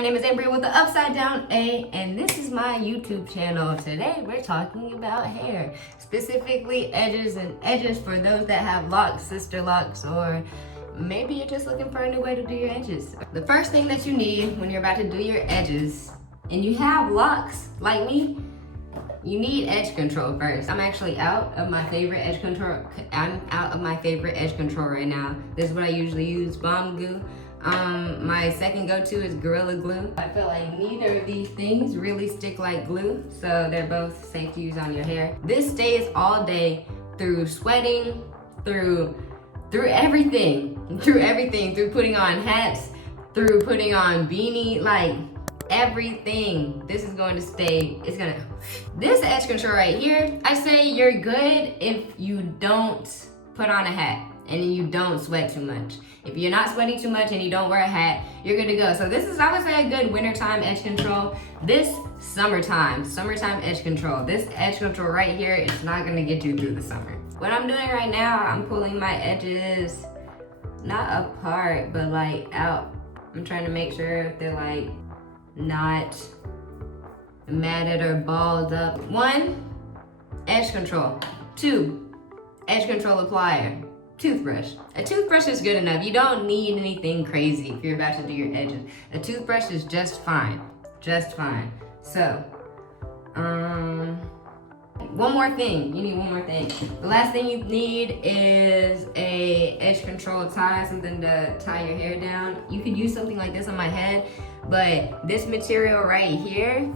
my name is Ambria with the upside down A, and this is my YouTube channel. Today we're talking about hair, specifically edges and edges for those that have locks, sister locks, or maybe you're just looking for a new way to do your edges. The first thing that you need when you're about to do your edges, and you have locks like me, you need edge control first. I'm actually out of my favorite edge control. I'm out of my favorite edge control right now. This is what I usually use, Bomb Glue. My second go-to is Gorilla Glue. I feel like neither of these things really stick like glue, so they're both safe to use on your hair. This stays all day through sweating, through everything, through putting on hats, through putting on beanie, like everything. This is going to stay, this edge control right here, I say you're good if you don't put on a hat and you don't sweat too much. If you're not sweating too much and you don't wear a hat, you're good to go. So this is, I would say, a good wintertime edge control. This summertime edge control. This edge control right here, it's not gonna get you through the summer. What I'm doing right now, I'm pulling my edges, not apart, but like out. I'm trying to make sure they're like not matted or balled up. 1, edge control. 2, edge control applier. Toothbrush. A toothbrush is good enough. You don't need anything crazy if you're about to do your edges. A toothbrush is just fine. Just fine. So, one more thing. You need one more thing. The last thing you need is a edge control tie, something to tie your hair down. You could use something like this on my head, but this material right here,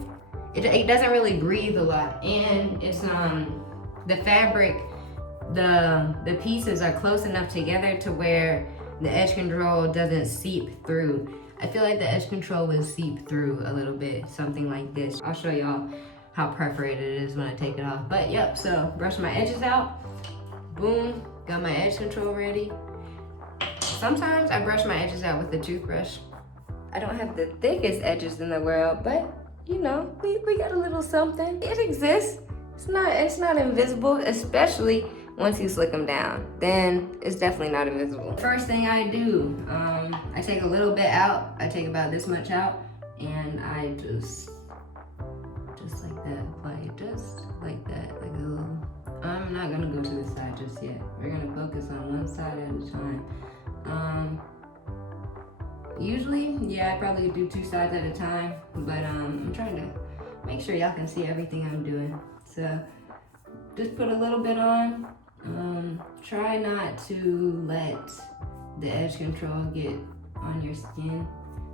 it doesn't really breathe a lot, and it's the fabric, the pieces are close enough together to where the edge control doesn't seep through. I feel like the edge control will seep through a little bit, something like this. I'll show y'all how perforated it is when I take it off. But yep, so brush my edges out. Boom, got my edge control ready. Sometimes I brush my edges out with the toothbrush. I don't have the thickest edges in the world, but you know, we got a little something. It exists. It's not invisible, especially once you slick them down. Then it's definitely not invisible. First thing I do, I take a little bit out. I take about this much out, and I just like that, apply it just like that, like a little. I'm not gonna go to the side just yet. We're gonna focus on one side at a time. Usually, yeah, I probably do 2 sides at a time, but I'm trying to make sure y'all can see everything I'm doing. So just put a little bit on. Try not to let the edge control get on your skin.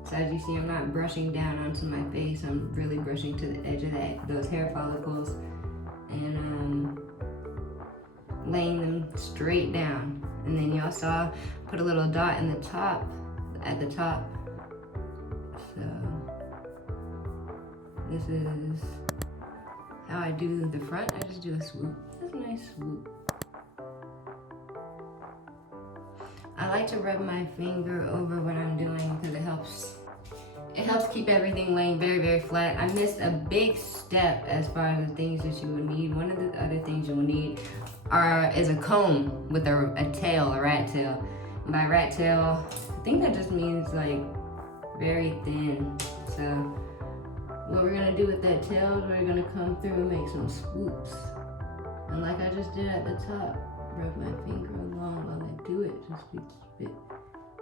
So as you see, I'm not brushing down onto my face. I'm really brushing to the edge of those hair follicles and laying them straight down. And then y'all saw, put a little dot in the top, at the top. So this is how I do the front. I just do a swoop. That's a nice swoop. I like to rub my finger over what I'm doing because it helps keep everything laying very, very flat. I missed a big step as far as the things that you would need. One of the other things you will need is a comb with a tail, a rat tail. And by rat tail, I think that just means like very thin. So what we're gonna do with that tail is we're gonna come through and make some swoops. And like I just did at the top, rub my finger along while I do it, just to keep it,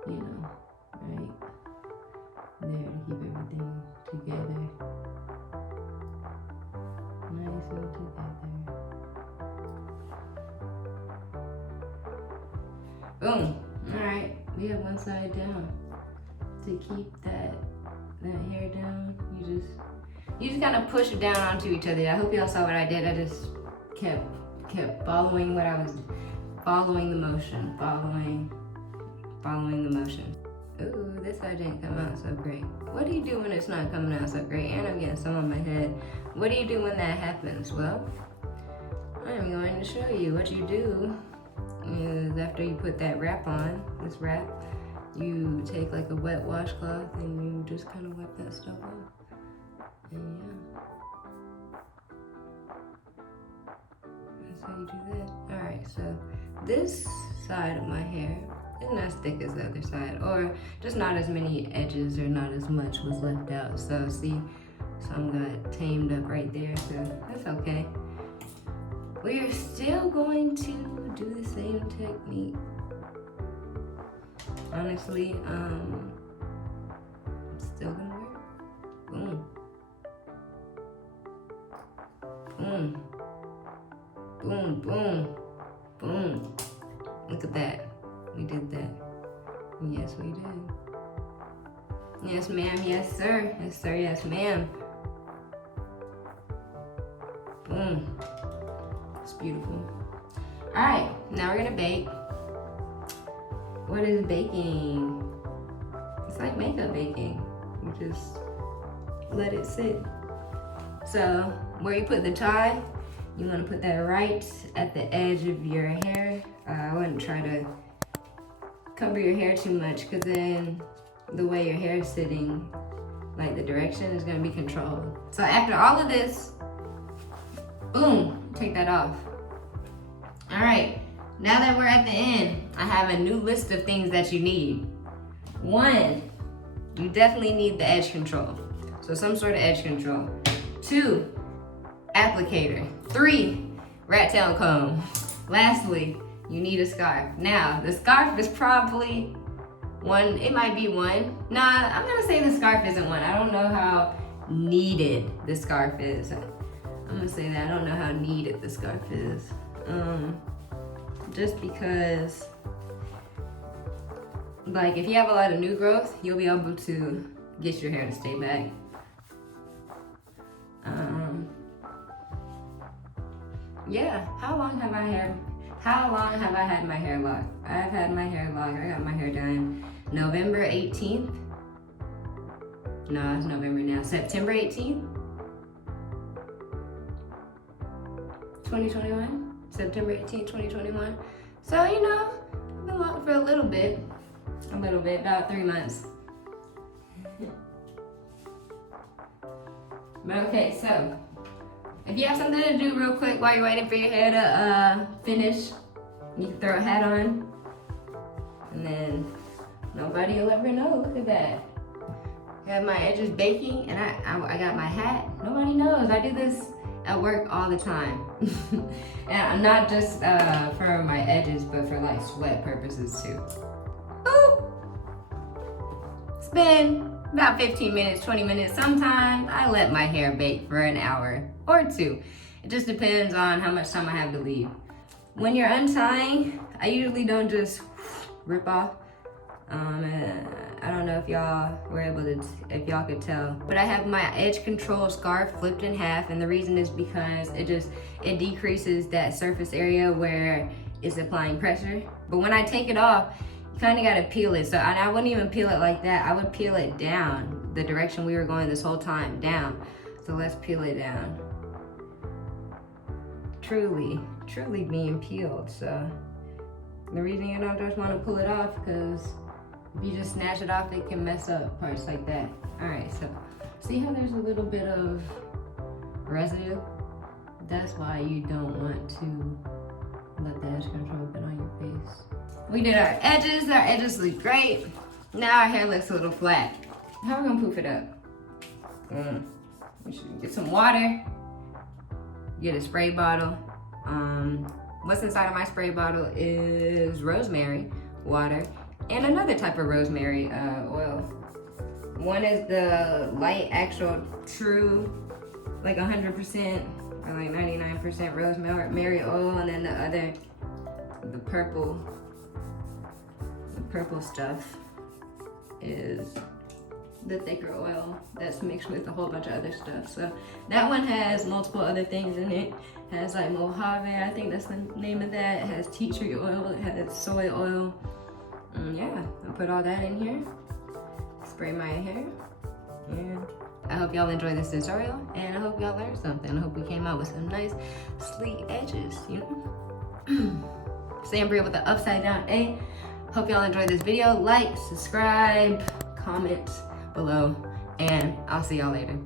you know, right there, to keep everything together. Nice and together. Boom. Alright, we have one side down. To keep that hair down, you just kind of push it down onto each other. I hope y'all saw what I did. I just kept following what I was, following the motion, following the motion. Ooh, this side didn't come out so great. What do you do when it's not coming out so great? And I'm getting some on my head. What do you do when that happens? Well, I'm going to show you. What you do is after you put that wrap on, this wrap, you take like a wet washcloth and you just kind of wipe that stuff off. And yeah. that's how you do that. All right, so this side of my hair isn't as thick as the other side, or just not as many edges, or not as much was left out. So see, some got tamed up right there, so that's okay. We are still going to do the same technique. Honestly, it's still gonna work. Boom. Boom. Boom, boom, boom. Look at that. We did that. Yes, we did. Yes, ma'am. Yes, sir. Yes, sir. Yes, ma'am. Boom. It's beautiful. All right, now we're gonna bake. What is baking? It's like makeup baking. You just let it sit. So where you put the tie, you want to put that right at the edge of your hair. I wouldn't try to cover your hair too much, because then the way your hair is sitting, like the direction is going to be controlled. So after all of this, boom, take that off. All right, now that we're at the end, I have a new list of things that you need. 1, you definitely need the edge control. So some sort of edge control. 2, applicator. 3, rat tail comb. Lastly, you need a scarf. Now, the scarf is probably one, it might be one. Nah, I'm gonna say the scarf isn't one. I don't know how needed the scarf is. I'm gonna say that I don't know how needed the scarf is. Just because, like, if you have a lot of new growth, you'll be able to get your hair to stay back. Yeah, how long have I had my hair locked? I've had my hair locked. I got my hair done November 18th. No, it's November now. September 18th, 2021. September 18th, 2021. So, you know, I've been locked for a little bit, about 3 months. But okay, so if you have something to do real quick while you're waiting for your hair to finish, you can throw a hat on, and then nobody will ever know. Look at that. I have my edges baking, and I got my hat. Nobody knows. I do this at work all the time. And not just for my edges, but for like sweat purposes too. Boop. It's been about 15 minutes, 20 minutes. Sometimes I let my hair bake for an hour or 2. It just depends on how much time I have to leave. When you're untying, I usually don't just rip off. I don't know if y'all were able to, if y'all could tell, but I have my edge control scarf flipped in half, and the reason is because it decreases that surface area where it's applying pressure. But when I take it off, you kind of got to peel it. So I wouldn't even peel it like that. I would peel it down the direction we were going this whole time, down. So let's peel it down. Truly being peeled. So the reason you don't just want to pull it off, because if you just snatch it off, it can mess up parts like that. All right, so see how there's a little bit of residue? That's why you don't want to let the edge control get on your face. We did our edges look great. Now our hair looks a little flat. How are we gonna poof it up? We should get some water, get a spray bottle. What's inside of my spray bottle is rosemary water and another type of rosemary oil. One is the light actual true, like 100% or like 99% rosemary oil, and then the other, the purple stuff is the thicker oil that's mixed with a whole bunch of other stuff. So that one has multiple other things in it. It has like mojave, I think that's the name of that. It has tea tree oil, it has soy oil. Yeah, I'll put all that in here, spray my hair, and I hope y'all enjoyed this tutorial, and I hope y'all learned something. I hope we came out with some nice sleek edges, you know? It's Ambria with the upside down A. Hope y'all enjoyed this video. Like, subscribe, comment below, and I'll see y'all later.